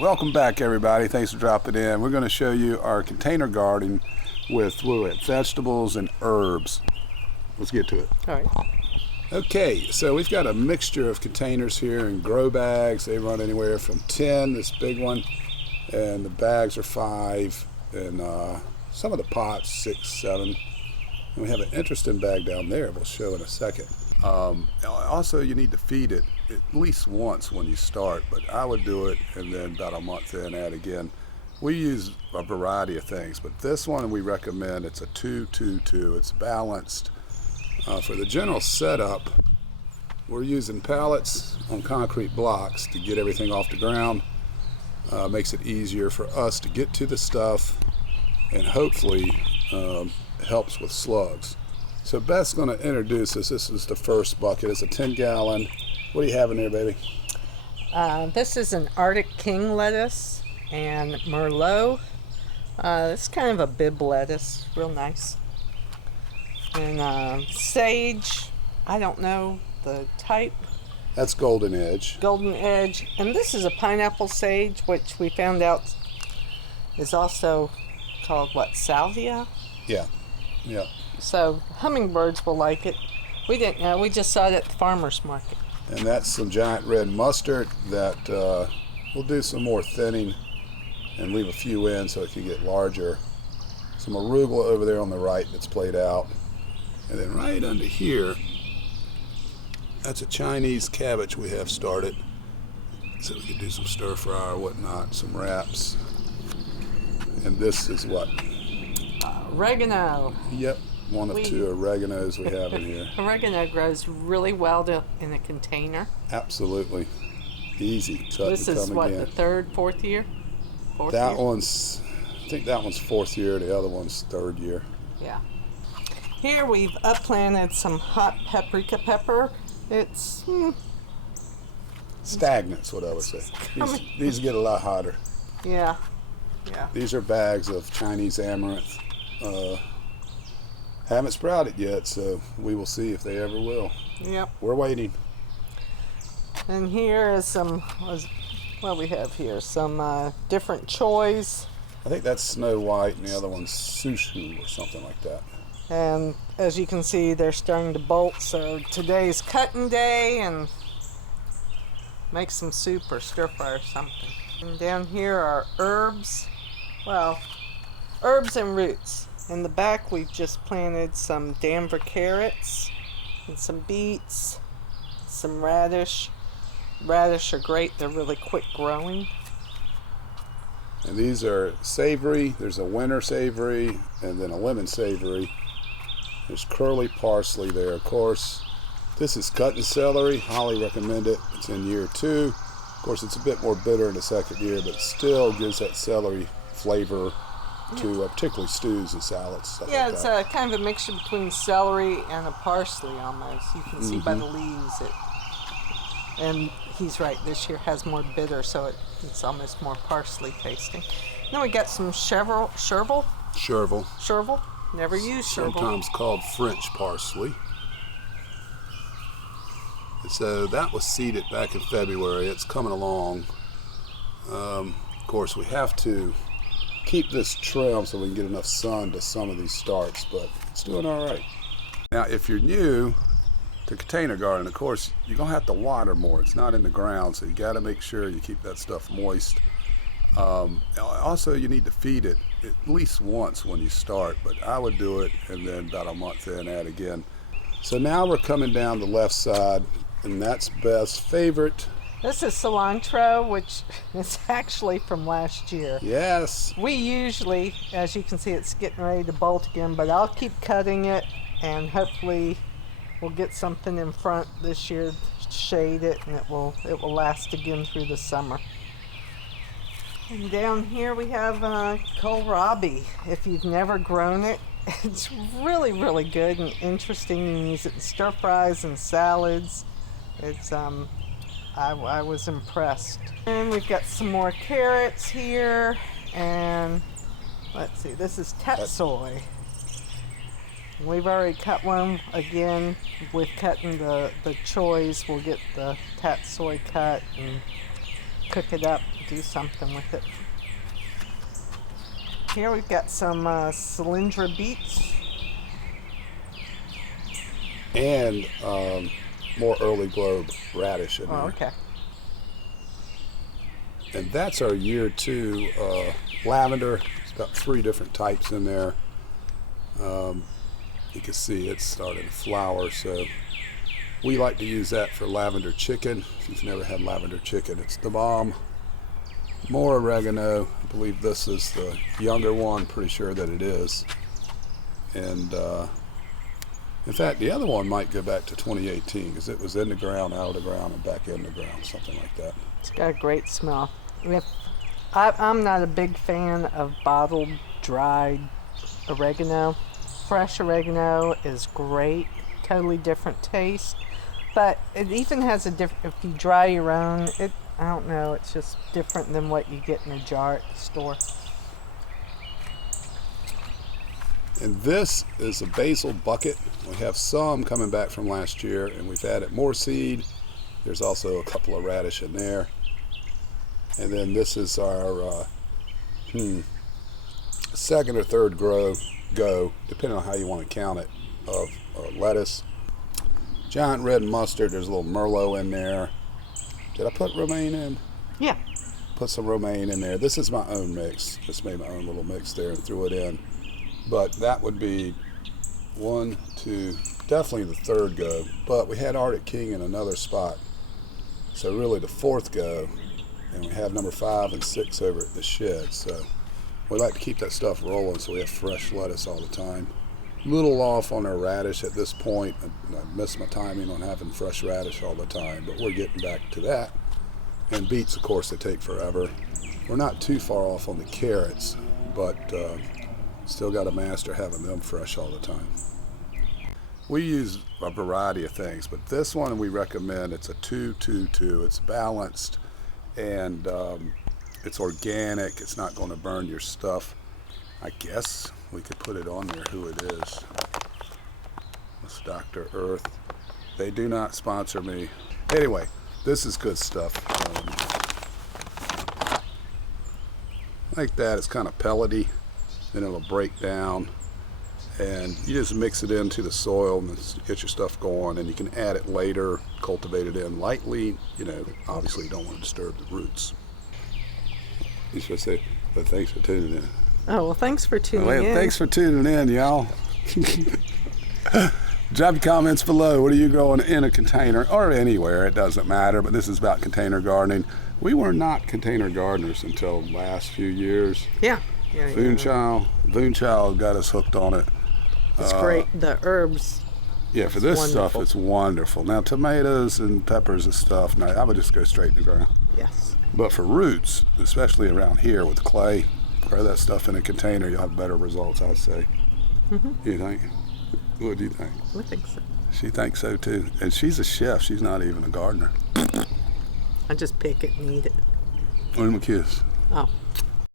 Welcome back, everybody. Thanks for dropping in. We're going to show you our container garden with vegetables and herbs. Let's get to it. All right. Okay, so we've got a mixture of containers here and grow bags. They run anywhere from 10, this big one, and the bags are 5, and some of the pots 6, 7. And we have an interesting bag down there we'll show in a second. Also, you need to feed it at least once when you start, but I would do it and then about a month in add again. We use a variety of things, but this one we recommend. It's a 2-2-2. It's balanced. For the general setup, we're using pallets on concrete blocks to get everything off the ground. Makes it easier for us to get to the stuff, and hopefully helps with slugs. So Beth's going to introduce us. This is the first bucket. It's a 10-gallon. What do you have in there, baby? This is an Arctic King lettuce and Merlot. It's kind of a bib lettuce, real nice. And sage, I don't know the type. That's Golden Edge. Golden Edge. And this is a pineapple sage, which we found out is also called, what, salvia? Yeah. So hummingbirds will like it. We didn't know. We just saw it at the farmer's market. And that's some giant red mustard that we'll do some more thinning and leave a few in so it can get larger. Some arugula over there on the right that's played out. And then right under here, that's a Chinese cabbage we have started. So we can do some stir fry or whatnot, some wraps. And this is what? Oregano. Yep, one of 2 oreganos we have in here. Oregano grows really well in a container. Absolutely. Easy. This is what, the 3rd, 4th year? That one's, I think that one's 4th year, the other one's 3rd year. Yeah. Here we've upplanted some hot paprika pepper. It's stagnant's what I would say. These get a lot hotter. Yeah. These are bags of Chinese amaranth. Haven't sprouted yet, so we will see if they ever will. Yep. We're waiting. And here is some, what we have here, some different choys. I think that's Snow White and the other one's Sushu or something like that. And as you can see, they're starting to bolt, so today's cutting day, and make some soup or stir fry or something. And down here are herbs. Well, herbs and roots. In the back, we've just planted some Denver carrots and some beets, some radish. Radish are great. They're really quick growing. And these are savory. There's a winter savory and then a lemon savory. There's curly parsley there, of course. This is cutting celery. Highly recommend it. It's in year 2. Of course, it's a bit more bitter in the 2nd year, but still gives that celery flavor to particularly stews and salads, stuff like that. Yeah, it's kind of a mixture between celery and a parsley almost. You can see by the leaves. And he's right, this year has more bitter, so it's almost more parsley tasting. Then we got some chervil. Never used chervil. Sometimes called French parsley. So that was seeded back in February. It's coming along. Of course, we have to keep this trim so we can get enough sun to some of these starts, but it's doing all right. Now, if you're new to container garden, of course, you're going to have to water more. It's not in the ground, so you got to make sure you keep that stuff moist. Also, you need to feed it at least once when you start, but I would do it and then about a month in add again. So now we're coming down the left side, and that's Beth's favorite. This is cilantro, which is actually from last year. Yes. We usually, as you can see, it's getting ready to bolt again, but I'll keep cutting it, and hopefully we'll get something in front this year to shade it, and it will last again through the summer. And down here we have kohlrabi. If you've never grown it, it's really, really good and interesting. You can use it in stir fries and salads. It's I was impressed. And we've got some more carrots here, and let's see, this is tatsoi. We've already cut one. Again, with cutting the choys, we'll get the tatsoi cut and cook it up do something with it. Here we've got some cylindra beets. And more early globe radish in there. Oh, okay. And that's our year 2 lavender. It's got 3 different types in there. You can see it's starting to flower, so we like to use that for lavender chicken. If you've never had lavender chicken, it's the bomb. More oregano. I believe this is the younger one, pretty sure that it is. And in fact, the other one might go back to 2018 because it was in the ground, out of the ground, and back in the ground, something like that. It's got a great smell. I'm not a big fan of bottled, dried oregano. Fresh oregano is great, totally different taste, but it even has a different, if you dry your own, I don't know, it's just different than what you get in a jar at the store. And this is a basil bucket. We have some coming back from last year, and we've added more seed. There's also a couple of radish in there. And then this is our second or third go, depending on how you want to count it, of lettuce. Giant red mustard, there's a little Merlot in there. Did I put romaine in? Yeah. Put some romaine in there. This is my own mix. Just made my own little mix there and threw it in. But that would be 1, 2, definitely the third go. But we had Arctic King in another spot. So really the fourth go. And we have number 5 and 6 over at the shed. So we like to keep that stuff rolling so we have fresh lettuce all the time. Little off on our radish at this point. I miss my timing on having fresh radish all the time, but we're getting back to that. And beets, of course, they take forever. We're not too far off on the carrots, but still got to master having them fresh all the time. We use a variety of things, but this one we recommend. It's a 2-2-2. It's balanced, and it's organic. It's not going to burn your stuff. I guess we could put it on there who it is. It's Dr. Earth. They do not sponsor me. Anyway, this is good stuff. Like that, it's kind of pellety, then it'll break down, and you just mix it into the soil and get your stuff going, and you can add it later, cultivate it in lightly. You know, obviously you don't want to disturb the roots. You should say, but thanks for tuning in. Oh, well, thanks for tuning in. Thanks for tuning in, y'all. Drop your comments below. What are you growing in a container or anywhere? It doesn't matter, but this is about container gardening. We were not container gardeners until the last few years. Yeah. Voonchild got us hooked on it. It's great. The herbs. Yeah, for this wonderful. stuff, it's wonderful. Now, tomatoes and peppers and stuff, no, I would just go straight in the ground. Yes. But for roots, especially around here with clay, grow that stuff in a container, you'll have better results, I'd say. You think? What do you think? I think so. She thinks so too. And she's a chef. She's not even a gardener. I just pick it and eat it. Give him a kiss. Oh.